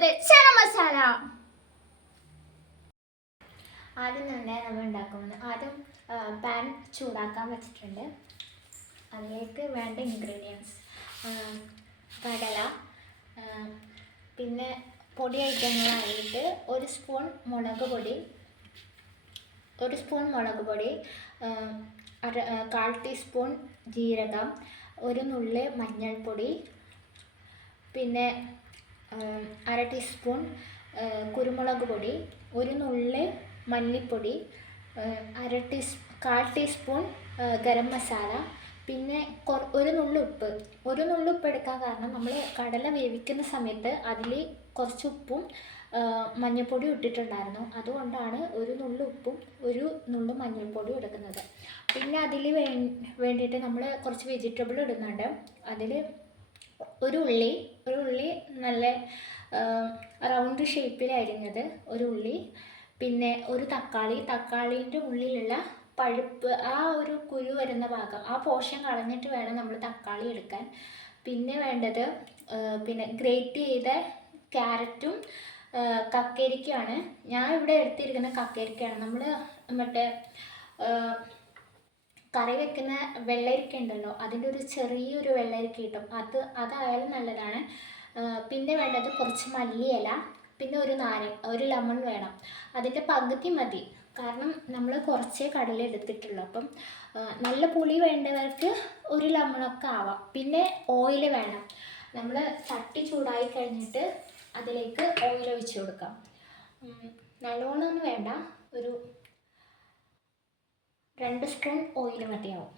പോകുന്നത് ചന മസാല. ആദ്യം തന്നെ നമ്മൾ ഉണ്ടാക്കുന്നത് ആദ്യം പാൻ ചൂടാക്കാൻ വെച്ചിട്ടുണ്ട്. അതിലേക്ക് വേണ്ട ഇൻഗ്രീഡിയൻസ് കടല, പിന്നെ പൊടി ഐറ്റങ്ങളായിട്ട് ഒരു സ്പൂൺ മുളക് പൊടി, 1 ടീസ്പൂൺ ജീരകം, ഒരു നുള്ള് മഞ്ഞൾപ്പൊടി, പിന്നെ 1/2 ടീസ്പൂൺ കുരുമുളക് പൊടി, ഒരു നുള്ള് മല്ലിപ്പൊടി, 1/4 ടീസ്പൂൺ ഗരം മസാല, പിന്നെ ഒരു നുള്ള് ഉപ്പ് എടുക്കാൻ കാരണം നമ്മൾ കടല വേവിക്കുന്ന സമയത്ത് അതിൽ കുറച്ച് ഉപ്പും മഞ്ഞൾപ്പൊടി ഇട്ടിട്ടുണ്ടായിരുന്നു. അതുകൊണ്ടാണ് ഒരു നുള്ള് ഉപ്പും ഒരു നുള്ള് മഞ്ഞൾപ്പൊടിയും എടുക്കുന്നത്. പിന്നെ അതിൽ വേണ്ടിയിട്ട് നമ്മൾ കുറച്ച് വെജിറ്റബിൾ ഇടുന്നുണ്ട്. അതിൽ ഒരു ഉള്ളി നല്ല റൗണ്ട് ഷേപ്പിൽ അരിഞ്ഞത് ഒരു ഉള്ളി, പിന്നെ ഒരു തക്കാളീൻ്റെ ഉള്ളിലുള്ള പഴുപ്പ്, ആ ഒരു കുരു വരുന്ന ഭാഗം, ആ പോർഷൻ കളഞ്ഞിട്ട് വേണം നമ്മൾ തക്കാളി എടുക്കാൻ. പിന്നെ വേണ്ടത് പിന്നെ ഗ്രേറ്റ് ചെയ്ത ക്യാരറ്റും കക്കരിക്കയാണ്. ഞാൻ ഇവിടെ എടുത്തിരിക്കുന്ന കക്കരിക്കയാണ്. നമ്മൾ മറ്റേ കറി വെക്കുന്ന വെള്ളരിക്ക ഉണ്ടല്ലോ, അതിൻ്റെ ഒരു ചെറിയൊരു വെള്ളരിക്ക കിട്ടും, അതായാലും നല്ലതാണ്. പിന്നെ വേണ്ടത് കുറച്ച് മല്ലിയില, പിന്നെ ഒരു ലെമൺ വേണം. അതിൻ്റെ പകുതി മതി, കാരണം നമ്മൾ കുറച്ചേ കടല എടുത്തിട്ടുള്ളൂ. അപ്പം നല്ല പുളി വേണ്ടവർക്ക് ഒരു ലെമണൊക്കെ ആവാം. പിന്നെ ഓയിൽ വേണം. നമ്മൾ ചട്ടി ചൂടായി കഴിഞ്ഞിട്ട് അതിലേക്ക് ഓയിൽ ഒഴിച്ച് കൊടുക്കാം. നല്ലോണമൊന്നും വേണ്ട, ഒരു 2 സ്പൂൺ ഓയിൽ മതിയാവും.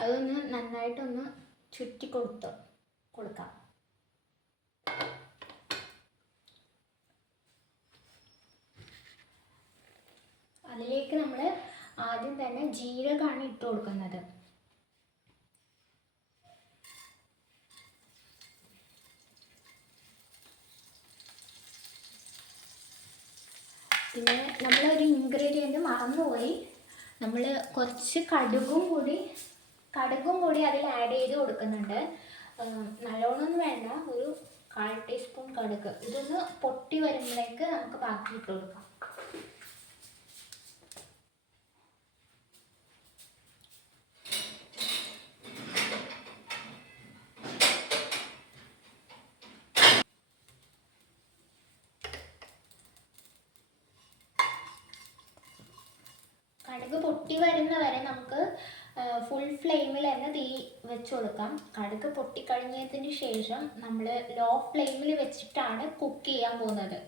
അതൊന്ന് നന്നായിട്ടൊന്ന് ചുറ്റി കൊടുക്കാം. അതിലേക്ക് നമ്മൾ ആദ്യം തന്നെ ജീരകമാണ് ഇട്ട് കൊടുക്കുന്നത്. പിന്നെ നമ്മളൊരു ഇൻഗ്രീഡിയൻറ്റ് മറന്നുപോയി. നമ്മൾ കുറച്ച് കടുകും കൂടി അതിൽ ആഡ് ചെയ്ത് കൊടുക്കുന്നുണ്ട്. നല്ലോണമൊന്നും വേണ്ട, ഒരു 1/4 ടീസ്പൂൺ കടുക്. ഇതൊന്ന് പൊട്ടി വരുമ്പോഴേക്ക് നമുക്ക് ബാക്കി ഇട്ട് കൊടുക്കാം. കടുക് പൊട്ടി വരുന്ന വരെ നമുക്ക് ഫുൾ ഫ്ലെയിമിൽ തന്നെ തീ വെച്ച് കൊടുക്കാം. കടുക് പൊട്ടിക്കഴിഞ്ഞതിന് ശേഷം നമ്മൾ ലോ ഫ്ലെയിമിൽ വെച്ചിട്ടാണ് കുക്ക് ചെയ്യാൻ പോകുന്നത്.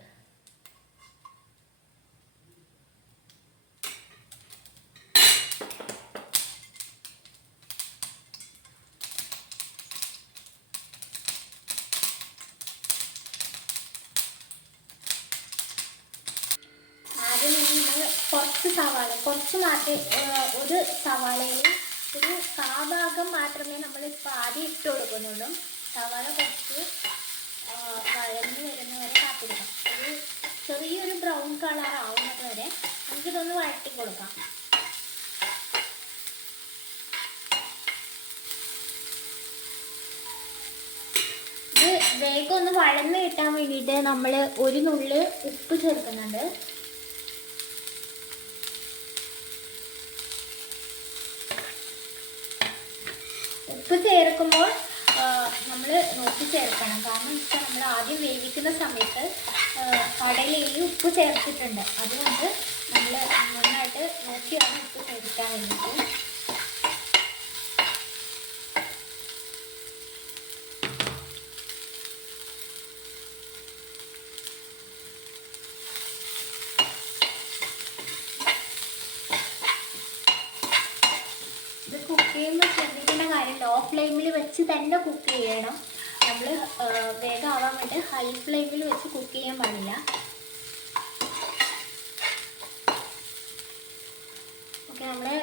കുറച്ച് മാത്രമേ, ഒരു സവാളയിൽ ഒരു ഭാഗം മാത്രമേ നമ്മളിപ്പോൾ ആദ്യം ഇട്ട് കൊടുക്കുന്നുള്ളൂ. സവാള കുറച്ച് വഴന്ന് വരുന്ന വരെ കാത്തിരിക്കാം. ഒരു ചെറിയൊരു ബ്രൗൺ കളർ ആവുന്നത് വരെ നമുക്കിതൊന്ന് വഴറ്റി കൊടുക്കാം. ഇത് വേഗം ഒന്ന് വഴന്ന് കിട്ടാൻ വേണ്ടിയിട്ട് നമ്മൾ ഒരു നുള്ള് ഉപ്പ് ചേർക്കുന്നുണ്ട്. ഉപ്പ് ചേർക്കുമ്പോൾ നമ്മൾ നോക്കി ചേർക്കണം. കാരണം ഇപ്പോൾ നമ്മൾ ആദ്യം വേവിക്കുന്ന സമയത്ത് കടലയിൽ ഉപ്പ് ചേർത്തിട്ടുണ്ട്. അതുകൊണ്ട് നമ്മൾ നന്നായിട്ട് നോക്കിയാണ് ഉപ്പ് ചേർക്കാൻ വേണ്ടിയിട്ട്. കുക്ക് ചെയ്യുമ്പോൾ ശ്രദ്ധിക്കുന്ന കാര്യം, ലോ ഫ്ലെയിമിൽ വെച്ച് തന്നെ കുക്ക് ചെയ്യണം. നമ്മൾ വേഗം ആവാൻ വേണ്ടി ഹൈ ഫ്ലെയിമിൽ വെച്ച് കുക്ക് ചെയ്യാൻ പാടില്ല. ഓക്കെ, നമ്മുടെ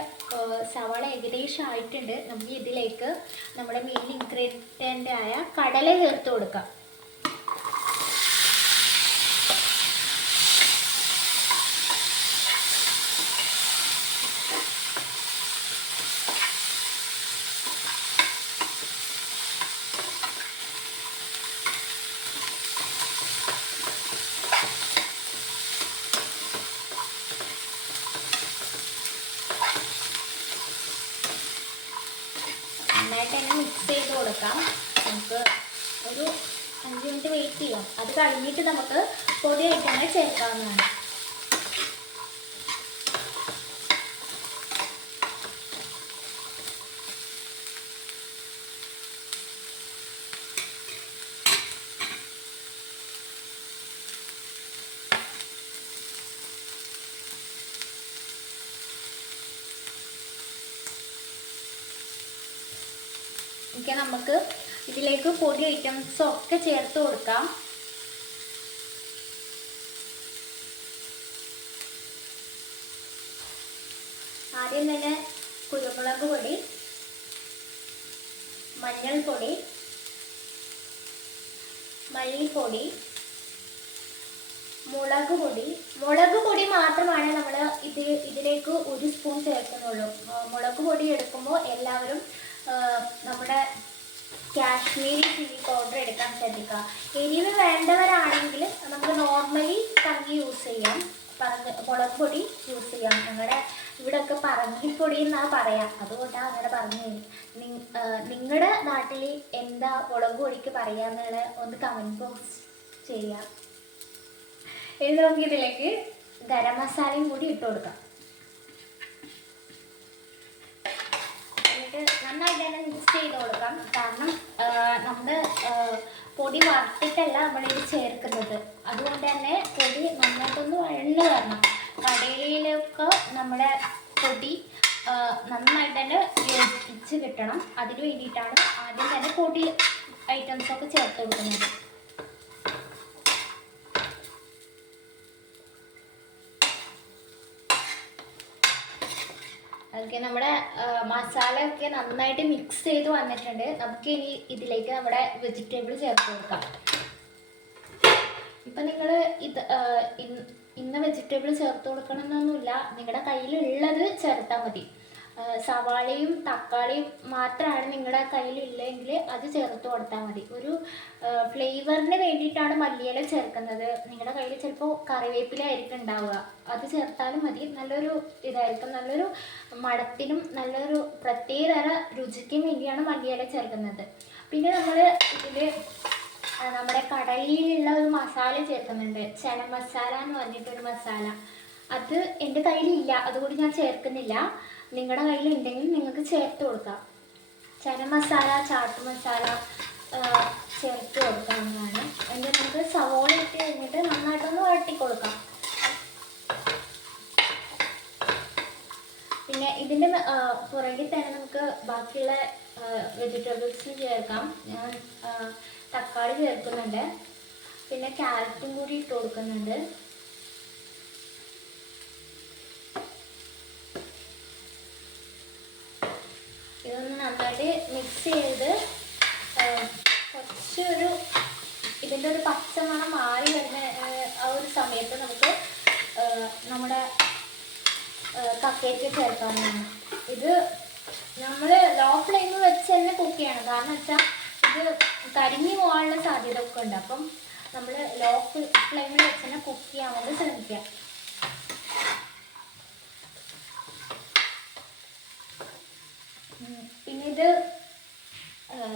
സവാള ഏകദേശം ആയിട്ടുണ്ട്. നമുക്ക് ഇതിലേക്ക് നമ്മുടെ മെയിൻ ഇൻഗ്രീഡിയൻ്റ് ആയ കടല ചേർത്ത് കൊടുക്കാം. ഒരു 5 മിനിറ്റ് വെയിറ്റ് ചെയ്യാം. അത് കഴിഞ്ഞിട്ട് നമുക്ക് പൊടി ഐറ്റങ്ങൾ ചേർക്കാവുന്നതാണ്. നമുക്ക് ഇതിലേക്ക് പൊടി ഐറ്റംസ് ഒക്കെ ചേർത്ത് കൊടുക്കാം. ആദ്യം തന്നെ കുരുമുളക് പൊടി, മഞ്ഞൾപ്പൊടി, മല്ലിപ്പൊടി, മുളക് പൊടി മാത്രമാണ് നമ്മൾ ഇതിലേക്ക് 1 സ്പൂൺ ചേർക്കുന്നുള്ളൂ. മുളക് പൊടി എടുക്കുമ്പോൾ എല്ലാവരും നമ്മുടെ കാശ്മീരി ചില്ലി പൗഡർ എടുക്കാൻ ശ്രദ്ധിക്കുക. എരിവ് വേണ്ടവരാണെങ്കിൽ നമുക്ക് നോർമലി പറങ്കി യൂസ് ചെയ്യാം, മുളക് പൊടി യൂസ് ചെയ്യാം. ഞങ്ങളുടെ ഇവിടെയൊക്കെ പറങ്കിപ്പൊടി എന്നാണ് പറയാം, അതുകൊണ്ടാണ് അങ്ങനെ പറഞ്ഞു. നിങ്ങളുടെ നാട്ടിൽ എന്താ മുളക് പൊടിക്ക് പറയാന്നുള്ള ഒന്ന് കമൻറ്റ് ബോക്സ് ചെയ്യാം. ഇനി നമുക്ക് ഇതിലേക്ക് ഗരം മസാലയും കൂടി ഇട്ട് കൊടുക്കാം. നന്നായിട്ട് തന്നെ മിക്സ് ചെയ്ത് കൊടുക്കാം. കാരണം നമ്മൾ പൊടി വറുത്തിട്ടല്ല നമ്മളിത് ചേർക്കുന്നത്, അതുകൊണ്ട് തന്നെ പൊടി നന്നായിട്ടൊന്ന് വഴന്ന് വരണം. കടയിലൊക്കെ നമ്മുടെ പൊടി നന്നായിട്ട് തന്നെ യോജിപ്പിച്ച് കിട്ടണം. അതിന് വേണ്ടിയിട്ടാണ് ആദ്യം തന്നെ പൊടി ഐറ്റംസൊക്കെ ചേർത്ത് കൊടുക്കുന്നത്. ഓക്കെ, നമ്മുടെ മസാല ഒക്കെ നന്നായിട്ട് മിക്സ് ചെയ്ത് വന്നിട്ടുണ്ട്. നമുക്ക് ഇനി ഇതിലേക്ക് നമ്മുടെ വെജിറ്റബിൾ ചേർത്ത് കൊടുക്കാം. ഇപ്പം നിങ്ങൾ ഇന്ന വെജിറ്റബിൾ ചേർത്ത് കൊടുക്കണമെന്നൊന്നുമില്ല, നിങ്ങളുടെ കയ്യിലുള്ളത് ചേർത്താൽ മതി. സവാളയും തക്കാളിയും മാത്രമാണ് നിങ്ങളുടെ കയ്യിലില്ലെങ്കിൽ അത് ചേർത്ത് കൊടുത്താൽ മതി. ഒരു ഫ്ലേവറിന് വേണ്ടിയിട്ടാണ് മല്ലിയില ചേർക്കുന്നത്. നിങ്ങളുടെ കയ്യിൽ ചിലപ്പോൾ കറിവേപ്പില ആയിരിക്കും ഉണ്ടാവുക, അത് ചേർത്താലും മതി. നല്ലൊരു ഇതായിരിക്കും, നല്ലൊരു മണത്തിനും നല്ലൊരു പ്രത്യേകതര രുചിക്കും വേണ്ടിയാണ് മല്ലിയില ചേർക്കുന്നത്. പിന്നെ നമ്മൾ ഇതിൽ നമ്മുടെ കടലിലുള്ള ഒരു മസാല ചേർക്കുന്നുണ്ട്, ചന മസാല എന്ന് പറഞ്ഞിട്ടൊരു മസാല. അത് എൻ്റെ കയ്യിലില്ല, അതുകൊണ്ട് ഞാൻ ചേർക്കുന്നില്ല. നിങ്ങളുടെ കയ്യിലുണ്ടെങ്കിൽ നിങ്ങൾക്ക് ചേർത്ത് കൊടുക്കാം. ചന മസാല, ചാട്ട് മസാല ചേർത്ത് കൊടുക്കാവുന്നതാണ്. എന്നിട്ട് നമുക്ക് സവോള ഇട്ട് കഴിഞ്ഞിട്ട് നന്നായിട്ടൊന്ന് വഴട്ടി കൊടുക്കാം. പിന്നെ ഇതിൻ്റെ പുറകിൽ തന്നെ നമുക്ക് ബാക്കിയുള്ള വെജിറ്റബിൾസ് ചേർക്കാം. ഞാൻ തക്കാളി ചേർക്കുന്നുണ്ട്, പിന്നെ ക്യാരറ്റും കൂടി ഇട്ട് കൊടുക്കുന്നുണ്ട്. ഇതൊന്ന് നന്നായിട്ട് മിക്സ് ചെയ്ത് കുറച്ചൊരു ഇതിൻ്റെ ഒരു പച്ചമണം മാറി വരുന്ന ആ ഒരു സമയത്ത് നമുക്ക് നമ്മുടെ കപ്പയ്ക്ക് ചേർക്കാവുന്നതാണ്. ഇത് നമ്മൾ ലോ ഫ്ലെയിമിൽ വെച്ച് തന്നെ കുക്ക് ചെയ്യണം. കാരണം വെച്ചാൽ ഇത് കരിഞ്ഞു പോകാനുള്ള സാധ്യത ഒക്കെ ഉണ്ട്. അപ്പം നമ്മൾ ലോ ഫ്ലെയിമിൽ വെച്ച് തന്നെ കുക്ക് ചെയ്യാൻ വേണ്ടി ശ്രമിക്കുക. പിന്നെ ഇത്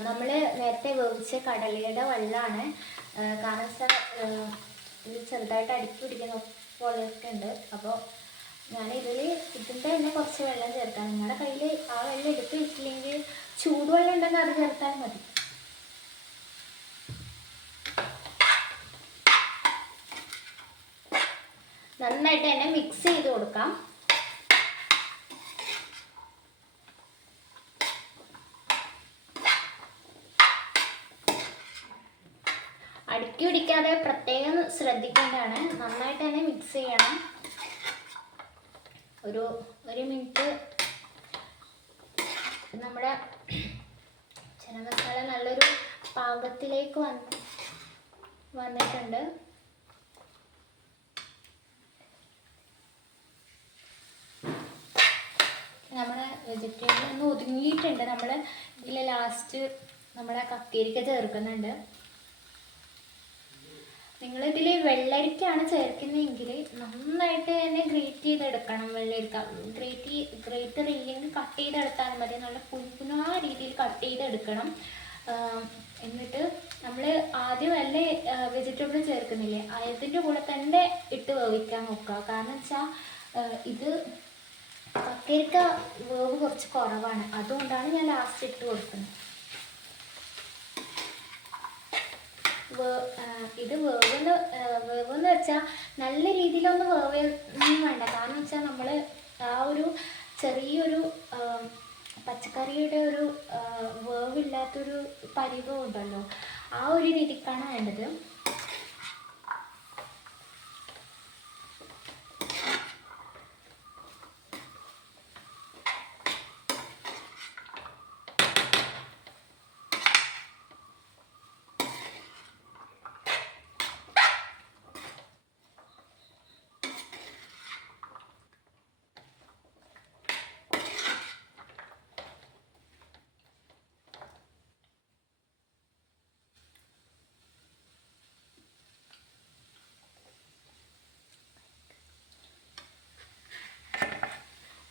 നമ്മൾ നേരത്തെ വേവിച്ച കടലയുടെ വെള്ളമാണ്. കാരണം വെച്ചാൽ ഇത് ചെറുതായിട്ട് അടുക്കി പിടിക്കുന്ന പോലെയൊക്കെ ഉണ്ട്. അപ്പോൾ ഞാനിതിൽ ഇതിൻ്റെ തന്നെ കുറച്ച് വെള്ളം ചേർക്കാം. നിങ്ങളുടെ കയ്യിൽ ആ വെള്ളം എടുത്ത് വെച്ചില്ലെങ്കിൽ ചൂടുവെള്ളം ഉണ്ടെങ്കിൽ അത് ചേർത്താലും മതി. നന്നായിട്ട് തന്നെ മിക്സ് ചെയ്ത് കൊടുക്കാം. അടുക്കി പിടിക്കാതെ പ്രത്യേകം ശ്രദ്ധിക്കേണ്ടതാണ്. നന്നായിട്ട് തന്നെ മിക്സ് ചെയ്യണം. ഒരു മിനിറ്റ് നമ്മുടെ ചന മസാല നല്ലൊരു പാകത്തിലേക്ക് വന്നിട്ടുണ്ട്. നമ്മുടെ വെജിറ്റബിൾ ഒന്ന് ഒതുങ്ങിയിട്ടുണ്ട്. നമ്മൾ ഇതിൽ ലാസ്റ്റ് നമ്മുടെ കക്കിരിക്ക ചേർക്കുന്നുണ്ട്. നിങ്ങളിതിൽ വെള്ളരിക്കയാണ് ചേർക്കുന്നതെങ്കിൽ നന്നായിട്ട് തന്നെ ഗ്രേറ്റ് ചെയ്തെടുക്കണം. വെള്ളരിക്ക ഗ്രേറ്റർ ഇല്ലെങ്കിൽ കട്ട് ചെയ്തെടുത്താൽ മതി. നല്ല കുനുകുനാ രീതിയിൽ കട്ട് ചെയ്തെടുക്കണം. എന്നിട്ട് നമ്മൾ നമ്മൾ ആദ്യം വല്ല വെജിറ്റബിൾ ചേർക്കുന്നില്ലേ അതിൻ്റെ കൂടെ തന്നെ ഇട്ട് വേവിക്കാൻ നോക്കുക. കാരണം വെച്ചാൽ ഇത് കക്കരിക്ക വേവ് കുറച്ച് കുറവാണ്, അതുകൊണ്ടാണ് ഞാൻ ലാസ്റ്റ് ഇട്ട് കൊടുക്കുന്നത്. ഇത് വേവെന്ന് വെച്ചാൽ നല്ല രീതിയിലൊന്ന് വേവൊന്നും വേണ്ട. കാരണം വെച്ചാൽ നമ്മൾ ആ ഒരു ചെറിയൊരു പച്ചക്കറിയുടെ ഒരു വേവില്ലാത്തൊരു പരിവം ഉണ്ടല്ലോ, ആ ഒരു രീതിക്കാണ് വേണ്ടത്.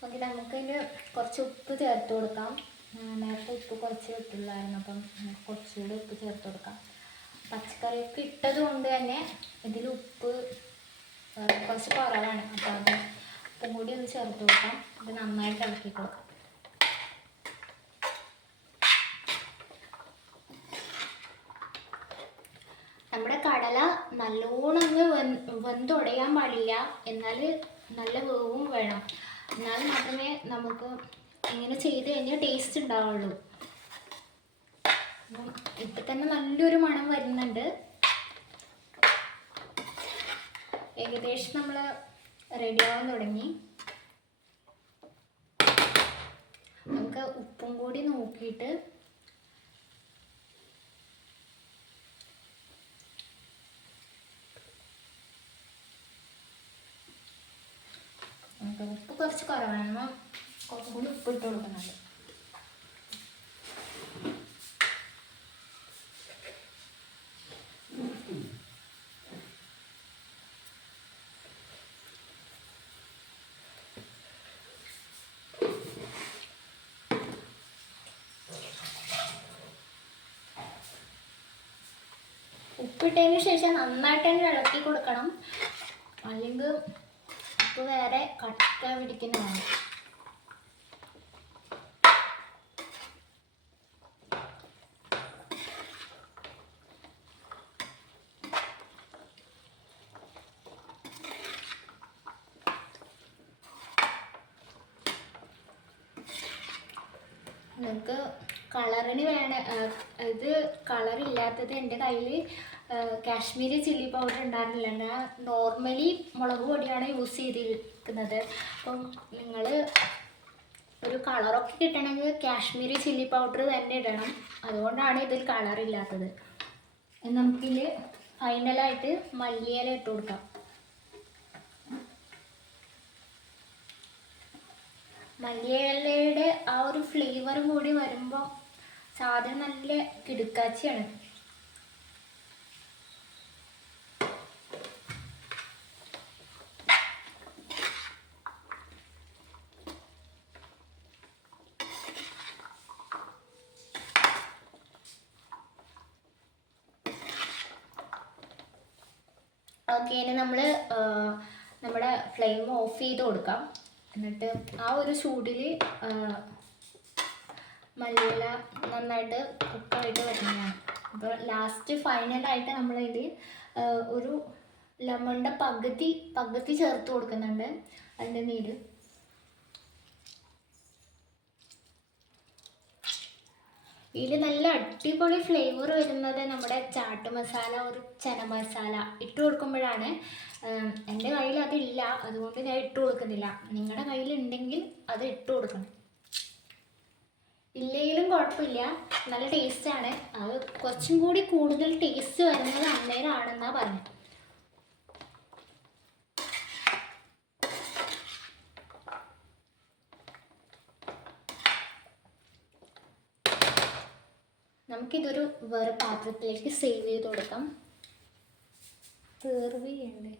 ഓക്കെ, നമുക്കതിന് കുറച്ച് ഉപ്പ് ചേർത്ത് കൊടുക്കാം. നേരത്തെ ഉപ്പ് കുറച്ച് ഇട്ടുള്ളായിരുന്നു, അപ്പം കുറച്ചുകൂടി ഉപ്പ് ചേർത്ത് കൊടുക്കാം. പച്ചക്കറിയൊക്കെ ഇട്ടത് കൊണ്ട് തന്നെ ഇതിൽ ഉപ്പ് കുറച്ച് കുറവാണ്, അപ്പോൾ അത് ഉപ്പും കൂടി ഒന്ന് ചേർത്ത് കൊടുക്കാം. ഇത് നന്നായിട്ട് ഇളക്കി കൊടുക്കാം. നമ്മുടെ കടല നല്ലോണം വെന്തുടയാൻ പാടില്ല, എന്നാൽ നല്ല വേവും വേണം. എന്നാൽ മാത്രമേ നമുക്ക് ഇങ്ങനെ ചെയ്ത് കഴിഞ്ഞാൽ ടേസ്റ്റ് ഉണ്ടാവുള്ളൂ. ഇപ്പം തന്നെ നല്ലൊരു മണം വരുന്നുണ്ട്. ഏകദേശം നമ്മൾ റെഡിയാവാൻ തുടങ്ങി. നമുക്ക് ഉപ്പും കൂടി നോക്കിയിട്ട് ഉപ്പ് കുറച്ച് കുറവാണ്, കുറച്ചും കൂടി ഉപ്പ് ഇട്ട് കൊടുക്കുന്നുണ്ട്. ഉപ്പിട്ടതിന് ശേഷം നന്നായിട്ട് തന്നെ ഇളക്കി കൊടുക്കണം, അല്ലെങ്കിൽ ഉപ്പ് വേറെ കട്ട പിടിക്കുന്നതാണ്. നിങ്ങൾക്ക് കളറിന് ഇത് കളറില്ലാത്തത് എൻ്റെ കയ്യിൽ കാശ്മീരി ചില്ലി പൗഡർ ഉണ്ടായിരുന്നില്ല. ഞാൻ നോർമലി മുളക് പൊടിയാണ് യൂസ് ചെയ്തിരിക്കുന്നത്. അപ്പം നിങ്ങൾ ഒരു കളറൊക്കെ കിട്ടണമെങ്കിൽ കാശ്മീരി ചില്ലി പൗഡർ തന്നെ ഇടണം, അതുകൊണ്ടാണ് ഇതിൽ കളറില്ലാത്തത്. നമുക്കിതിൽ ഫൈനലായിട്ട് മല്ലിയില ഇട്ട് കൊടുക്കാം. മല്ലിയിലയുടെ ആ ഒരു ഫ്ലേവറും കൂടി വരുമ്പോൾ സാധനം നല്ല കിടുക്കാച്ചിയാണ്. ഓക്കെ, ഇനി നമ്മൾ നമ്മുടെ ഫ്ലെയിം ഓഫ് ചെയ്ത് കൊടുക്കാം. എന്നിട്ട് ആ ഒരു ചൂടിൽ മല്ലിയില നന്നായിട്ട് കുക്കായിട്ട് വരുന്നതാണ്. അപ്പോൾ ലാസ്റ്റ് ഫൈനലായിട്ട് നമ്മളിത് ഒരു ലെമണിൻ്റെ പകുതി ചേർത്ത് കൊടുക്കുന്നുണ്ട്, അതിൻ്റെ നീര്. ഇതിൽ നല്ല അടിപൊളി ഫ്ലേവർ വരുന്നത് നമ്മുടെ ചാട്ട് മസാല, ഒരു ചന മസാല ഇട്ട് കൊടുക്കുമ്പോഴാണ്. എൻ്റെ കയ്യിൽ അതില്ല, അതുകൊണ്ട് ഞാൻ ഇട്ട് കൊടുക്കുന്നില്ല. നിങ്ങളുടെ കയ്യിലുണ്ടെങ്കിൽ അത് ഇട്ട് കൊടുക്കണം. ഇല്ലെങ്കിലും കുഴപ്പമില്ല, നല്ല ടേസ്റ്റാണ്. അത് കുറച്ചും കൂടി കൂടുതൽ ടേസ്റ്റ് വരുന്നത് അന്നേരമാണെന്നാണ് പറഞ്ഞത്. നമുക്കിതൊരു വേറെ പാത്രത്തിലേക്ക് സേവ് ചെയ്ത് കൊടുക്കാം. സെർവ് ചെയ്യണ്ടേ?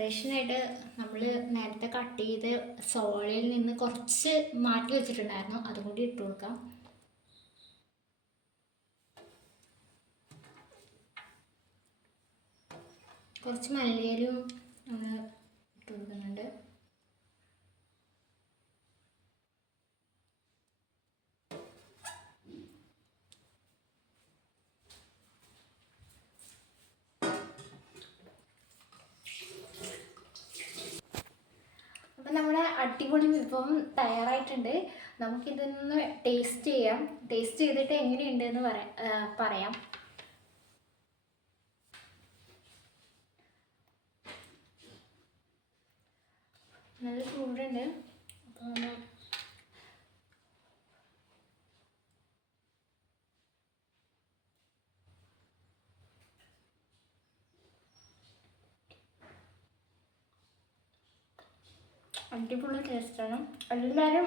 പ്രിപ്പറേഷനായിട്ട് നമ്മൾ നേരത്തെ കട്ട് ചെയ്ത് സോളയിൽ നിന്ന് കുറച്ച് മാറ്റി വെച്ചിട്ടുണ്ടായിരുന്നു, അതും കൂടി ഇട്ട് കൊടുക്കാം. കുറച്ച് മല്ലിയിലും നമ്മൾ ഇട്ട് കൊടുക്കുന്നുണ്ട്. അപ്പം നമ്മുടെ അടിപൊളി വിഭവം തയ്യാറായിട്ടുണ്ട്. നമുക്കിതൊന്ന് ടേസ്റ്റ് ചെയ്യാം. ടേസ്റ്റ് ചെയ്തിട്ട് എങ്ങനെയുണ്ട് എന്ന് പറയാം. നല്ല ചൂടുണ്ട്. അപ്പം അടിപൊളി ടേസ്റ്റാണ്. എല്ലാവരും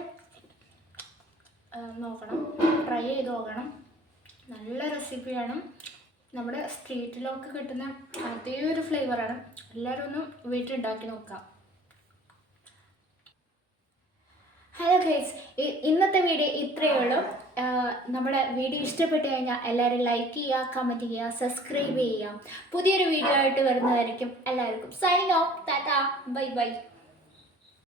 നോക്കണം, ട്രൈ ചെയ്ത് നോക്കണം. നല്ല റെസിപ്പിയാണ്. നമ്മുടെ സ്ട്രീറ്റിലൊക്കെ കിട്ടുന്ന അതേ ഒരു ഫ്ലേവറാണ്. എല്ലാവരും ഒന്ന് വീട്ടിലുണ്ടാക്കി നോക്കാം. ഹലോ ഗൈസ്, ഇന്നത്തെ വീഡിയോ ഇത്രയേ ഉള്ളൂ. നമ്മുടെ വീഡിയോ ഇഷ്ടപ്പെട്ട് കഴിഞ്ഞാൽ എല്ലാവരും ലൈക്ക് ചെയ്യുക, കമൻറ്റ് ചെയ്യുക, സബ്സ്ക്രൈബ് ചെയ്യുക. പുതിയൊരു വീഡിയോ ആയിട്ട് വരുന്നതായിരിക്കും. എല്ലാവർക്കും signing off. Tata, bye bye.